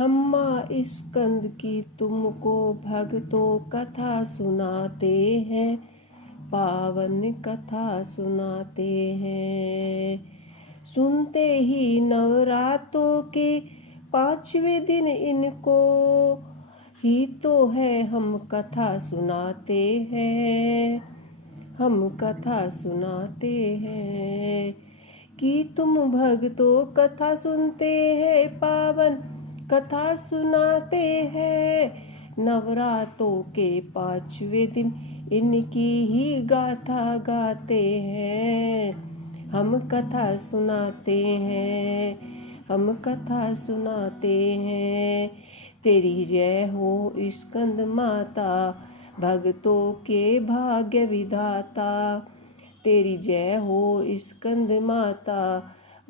हम स्कंद की तुमको भक्तों कथा सुनाते हैं, पावन कथा सुनाते हैं। सुनते ही नवरात्रों के 5वें दिन इनको ही तो है हम कथा सुनाते हैं, हम कथा सुनाते हैं। कि तुम भक्तों कथा सुनते हैं, पावन कथा सुनाते हैं। नवरात्रों के 5वें दिन इनकी ही गाथा गाते हैं, हम कथा सुनाते हैं, हम कथा सुनाते हैं। तेरी जय हो स्कंद माता, भक्तों के भाग्य विधाता। तेरी जय हो स्कंद माता,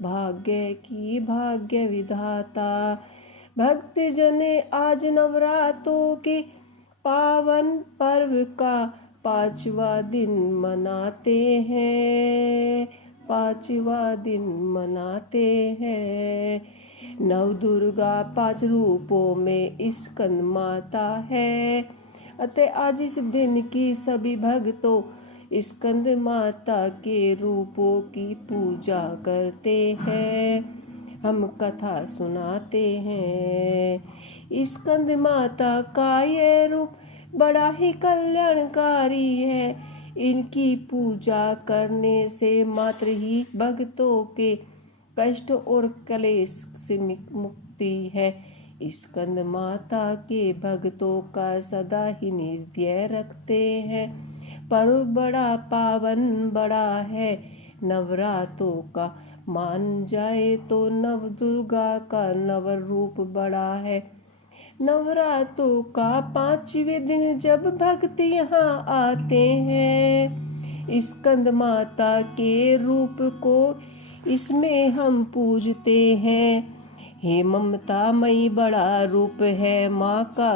भाग्य की भाग्य विधाता। भक्त जने आज नवरात्रों के पावन पर्व का 5वां दिन मनाते हैं, 5वां दिन मनाते हैं। नव दुर्गा 5 रूपों में स्कंद माता है, अतः आज इस दिन की सभी भक्तों स्कंद माता के रूपों की पूजा करते हैं, हम कथा सुनाते हैं। स्कंद माता का ये रूप बड़ा ही कल्याणकारी है। इनकी पूजा करने से मात्र ही भक्तों के कष्ट और क्लेश से मुक्ति है। स्कंद माता के भक्तों का सदा ही निर्दय रखते हैं। पर्व बड़ा पावन बड़ा है नवरात्रों का, मान जाए तो नव दुर्गा का नव रूप बड़ा है। नवरात्रों का 5वें दिन जब भक्त यहाँ आते हैं, स्कंद माता के रूप को इसमें हम पूजते हैं। हे ममता मई बड़ा रूप है माँ का,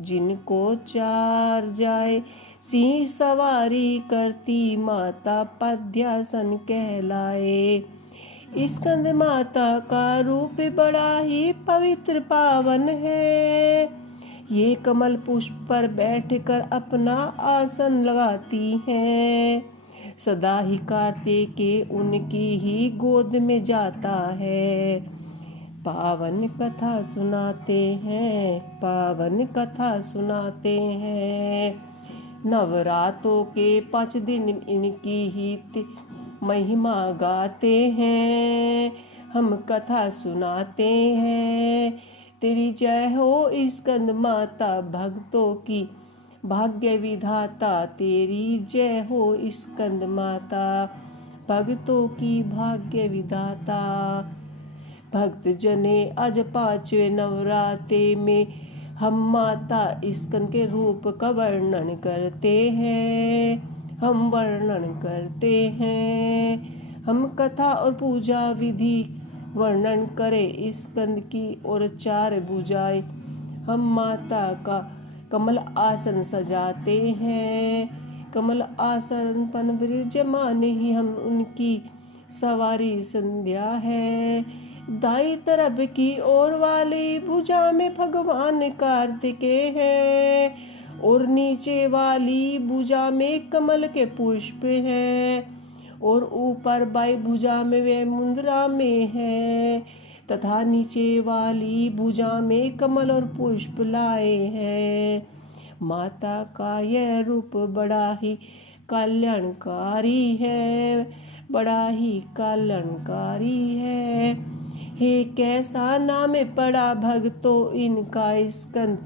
जिनको चार जाए सिंह सवारी करती माता पद्यासन कहलाए। स्कंद माता का रूप बड़ा ही पवित्र पावन है। ये कमल पुष्प पर बैठकर अपना आसन लगाती हैं। सदा ही कार्तिकेय उनकी ही गोद में जाता है। पावन कथा सुनाते हैं, पावन कथा सुनाते हैं। नवरात्रों के 5 दिन इनकी ही महिमा गाते हैं, हम कथा सुनाते हैं। तेरी जय हो स्कंद माता, भक्तों की भाग्य विधाता। तेरी जय हो स्कंद माता, भक्तों की भाग्य विधाता। भक्त जने आज 5वें नवरात्रे में हम माता स्कंद के रूप का वर्णन करते हैं, हम वर्णन करते हैं। हम कथा और पूजा विधि वर्णन करें स्कंद की और 4 भुजाएं। हम माता का कमल आसन सजाते हैं, कमल आसन पर विराजमान ही हम उनकी सवारी संध्या है। दाई तरफ की ओर वाली भुजा में भगवान कार्तिकेय है और नीचे वाली भुजा में कमल के पुष्प हैं और ऊपर बाई भुजा में वे मुद्रा में है तथा नीचे वाली भुजा में कमल और पुष्प लाए हैं। माता का यह रूप बड़ा ही कल्याणकारी है, बड़ा ही कल्याणकारी है। हे कैसा नाम पड़ा भक्तों इनका, स्कंद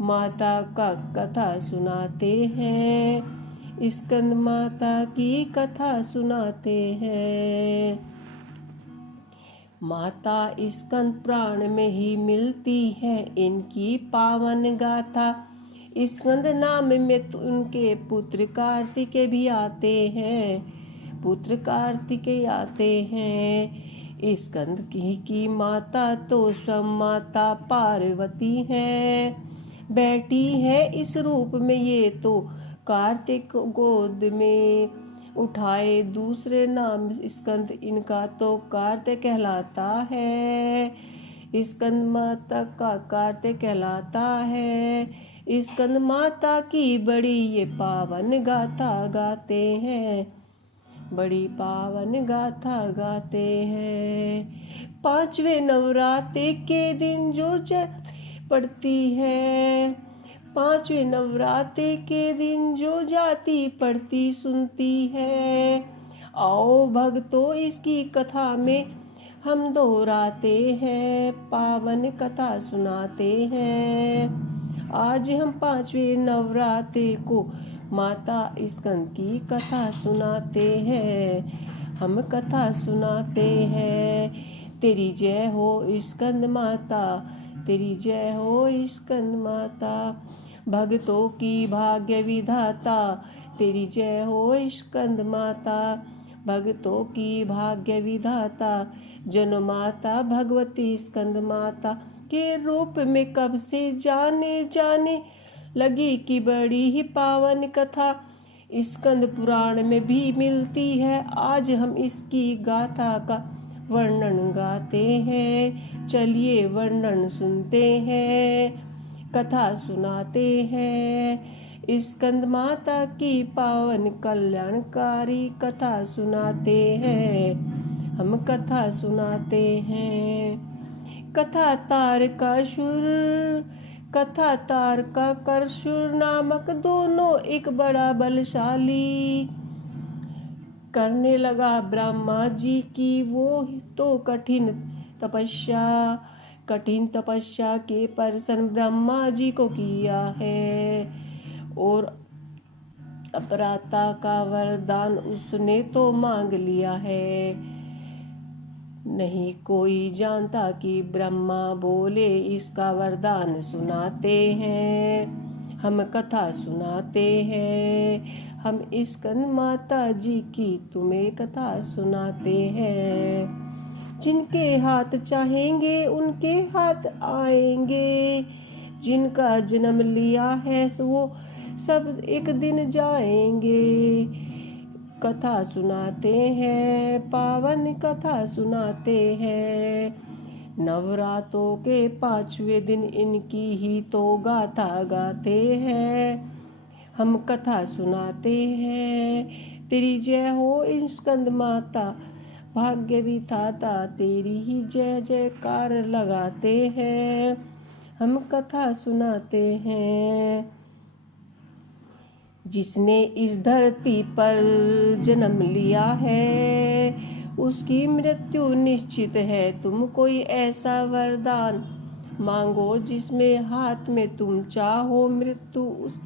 माता का कथा सुनाते हैं, स्कंद माता की कथा सुनाते हैं। माता स्कंद प्राण में ही मिलती है इनकी पावन गाथा। स्कंद नाम में तो उनके पुत्र कार्तिकेय भी आते हैं, पुत्र कार्तिकेय आते हैं। स्कंद की माता तो स्वयं माता पार्वती है, बैठी है इस रूप में ये तो कार्तिक गोद में उठाए। दूसरे नाम स्कंद इनका तो कार्तिक कहलाता है। स्कंद माता का कार्तिक कहलाता है। स्कंद माता की बड़ी ये पावन गाथा गाते हैं, बड़ी पावन गाथा गाते हैं। पांचवें नवरात्रि के दिन जो पड़ती है, पांचवें नवरात्रि के दिन जो जाति पढ़ती सुनती है, आओ भक्तों इसकी कथा में हम दोहराते हैं, पावन कथा सुनाते हैं। आज हम पांचवें नवरात्रि को माता स्कंद की कथा सुनाते हैं, हम कथा सुनाते हैं। तेरी जय हो स्कंद माता, तेरी जय हो स्कंद माता, भक्तों की भाग्य विधाता, तेरी जय हो स्कंद माता, भक्तों की भाग्य विधाता। जनमाता भगवती स्कंद माता के रूप में कब से जाने जाने लगी कि बड़ी ही पावन कथा स्कंद पुराण में भी मिलती है। आज हम इसकी गाथा का वर्णन गाते हैं, चलिए वर्णन सुनते हैं, कथा सुनाते हैं। स्कंद माता की पावन कल्याणकारी कथा सुनाते हैं, हम कथा सुनाते हैं। कथा तार का करशुर नामक दोनों एक बड़ा बलशाली करने लगा ब्रह्मा जी की वो तो कठिन तपस्या के प्रसन्न ब्रह्मा जी को किया है, और अपराता का वरदान उसने तो मांग लिया है। नहीं कोई जानता कि ब्रह्मा बोले इसका वरदान सुनाते हैं, हम कथा सुनाते हैं। हम स्कंद माता जी की तुम्हें कथा सुनाते हैं। जिनके हाथ चाहेंगे उनके हाथ आएंगे, जिनका जन्म लिया है वो सब एक दिन जाएंगे। कथा सुनाते हैं, पावन कथा सुनाते हैं। नवरात्रों के पांचवें दिन इनकी ही तो गाथा गाते हैं, हम कथा सुनाते हैं। तेरी जय हो स्कंद माता, भाग्य विधाता, तेरी ही जय जयकार लगाते हैं, हम कथा सुनाते हैं। जिसने इस धरती पर जन्म लिया है उसकी मृत्यु निश्चित है। तुम कोई ऐसा वरदान मांगो जिसमें हाथ में तुम चाहो मृत्यु उस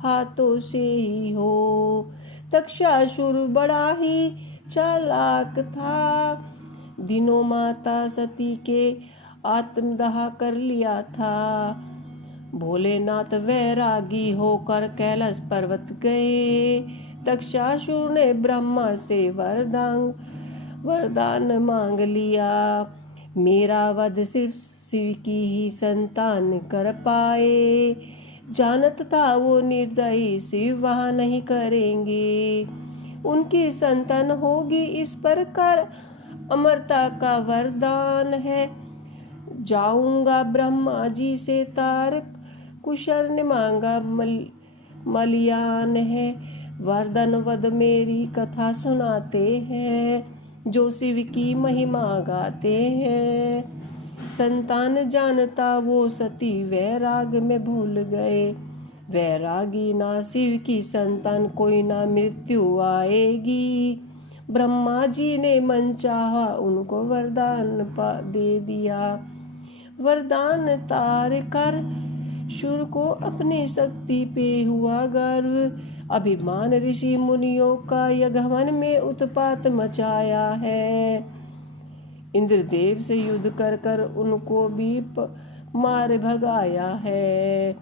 हाथों से ही हो। तक्षासुर बड़ा ही चालाक था, दिनों माता सती के आत्मदाह कर लिया था। भोलेनाथ वैरागी होकर कैलाश पर्वत गए। तक्षासुर ने ब्रह्मा से वरदान मांग लिया, मेरा वध सिर्फ शिव की ही संतान कर पाए। जानत था वो निर्दयी शिव वहाँ नहीं करेंगे, उनकी संतान होगी इस प्रकार अमरता का वरदान है। जाऊंगा ब्रह्मा जी से तार कुशल ने मांगा मलियान है। वरदान वद मेरी कथा सुनाते हैं, जो शिव की महिमा गाते हैं। संतान जानता वो सती वैराग में भूल गए, वैरागी ना शिव की संतान कोई ना मृत्यु आएगी। ब्रह्मा जी ने मन चाहा उनको वरदान दे दिया। वरदान तार कर शुर को अपनी शक्ति पे हुआ गर्व। अभिमान ऋषि मुनियों का यज्ञवन में उत्पात मचाया है। इंद्रदेव से युद्ध कर कर उनको भी मार भगाया है।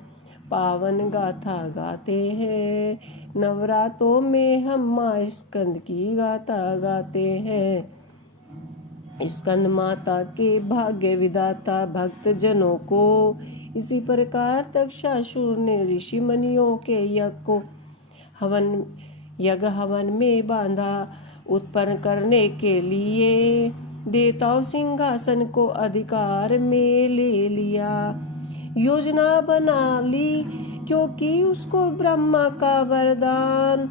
पावन गाथा गाते हैं, नवरात्रों में हम माँ स्कंद की गाथा गाते हैं। स्कंद माता के भाग्य विधाता भक्त जनों को इसी प्रकार तक्षासुर ने ऋषि मुनियों के यज्ञ हवन में बांधा उत्पन्न करने के लिए। देवताओं सिंहासन को अधिकार में ले लिया। योजना बना ली क्योंकि उसको ब्रह्मा का वरदान,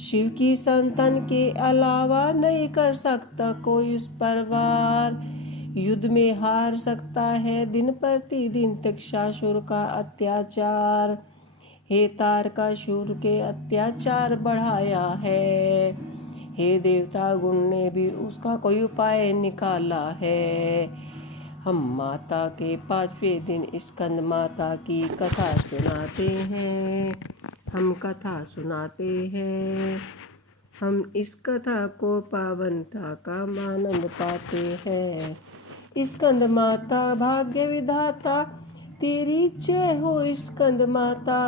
शिव की संतान के अलावा नहीं कर सकता कोई उस पर वार। युद्ध में हार सकता है दिन प्रतिदिन तक्षासुर का अत्याचार। हे तारकासुर के अत्याचार बढ़ाया है, हे देवता गुण ने भी उसका कोई उपाय निकाला है। हम माता के 5वें दिन स्कंद माता की कथा सुनाते हैं। हम कथा सुनाते हैं। हम इस कथा को पावनता का आनंद पाते हैं। स्कंद माता भाग्य विधाता तेरी जय हो। स्कंद माता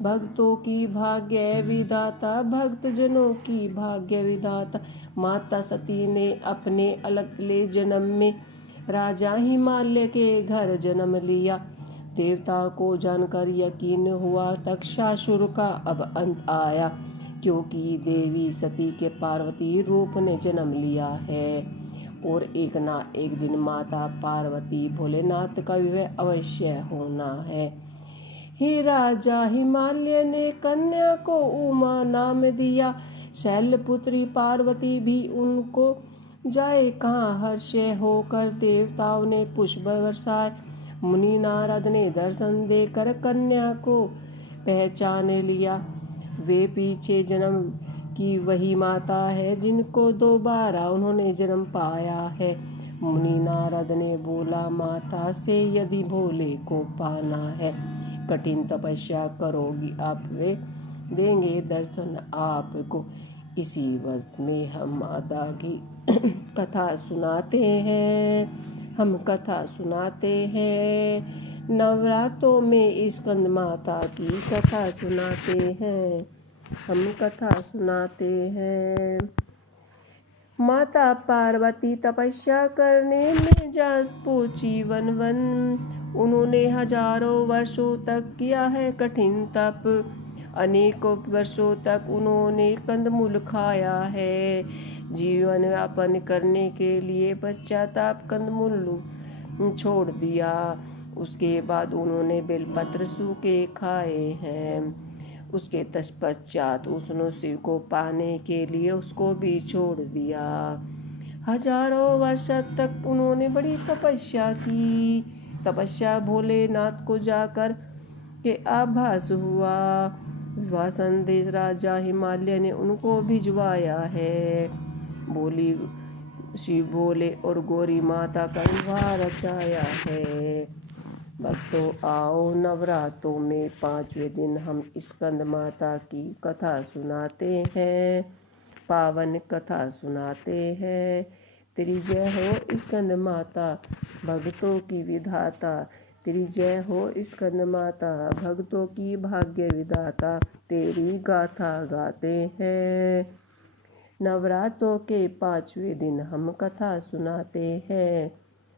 भक्तों की भाग्य विधाता, भक्त जनों की भाग्य विधाता। माता सती ने अपने अगले जन्म में राजा हिमालय के घर जन्म लिया। देवता को जानकर यकीन हुआ तक्षासुर का अब अंत आया, क्योंकि देवी सती के पार्वती रूप ने जन्म लिया है और एक ना एक दिन माता पार्वती भोलेनाथ का विवाह अवश्य होना है। हे राजा हिमालय ने कन्या को उमा नाम दिया। शैलपुत्री पार्वती भी उनको जाए कहाँ हर्ष होकर देवताओं ने पुष्प बरसाए। मुनि नारद ने दर्शन देकर कन्या को पहचान लिया। वे पीछे जन्म की वही माता है जिनको दोबारा उन्होंने जन्म पाया है। मुनि नारद ने बोला, माता से यदि भोले को पाना है कठिन तपस्या करोगी आप, वे देंगे दर्शन आपको। इसी वक्त में हम माता की कथा सुनाते हैं। हम कथा सुनाते हैं। नवरात्रों में स्कंद माता की कथा सुनाते हैं। हम कथा सुनाते हैं। माता पार्वती तपस्या करने में जा पहुंची वन वन। उन्होंने हजारों वर्षों तक किया है कठिन तप। अनेकों वर्षों तक उन्होंने कंदमूल खाया है। जीवन यापन करने के लिए पश्चाताप कंदमूल छोड़ दिया। उसके बाद उन्होंने बेलपत्र सूखे खाए हैं। उसके तत्पश्चात उसने शिव को पाने के लिए उसको भी छोड़ दिया। हजारों वर्ष तक उन्होंने बड़ी तपस्या की। तपस्या भोलेनाथ को जाकर के आभास हुआ। वह संदेश राजा हिमालय ने उनको भिजवाया है। बोली शिव भोले और गौरी माता का विवाह रचाया है। भक्तों आओ, नवरात्रों में 5वें दिन हम स्कंद माता की कथा सुनाते हैं, पावन कथा सुनाते हैं। तेरी जय हो स्कंद माता भक्तों की विधाता। तेरी जय हो स्कंद माता भक्तों की भाग्य विधाता। तेरी गाथा गाते हैं। नवरात्रों के 5वें दिन हम कथा सुनाते हैं।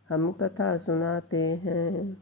हम कथा सुनाते हैं।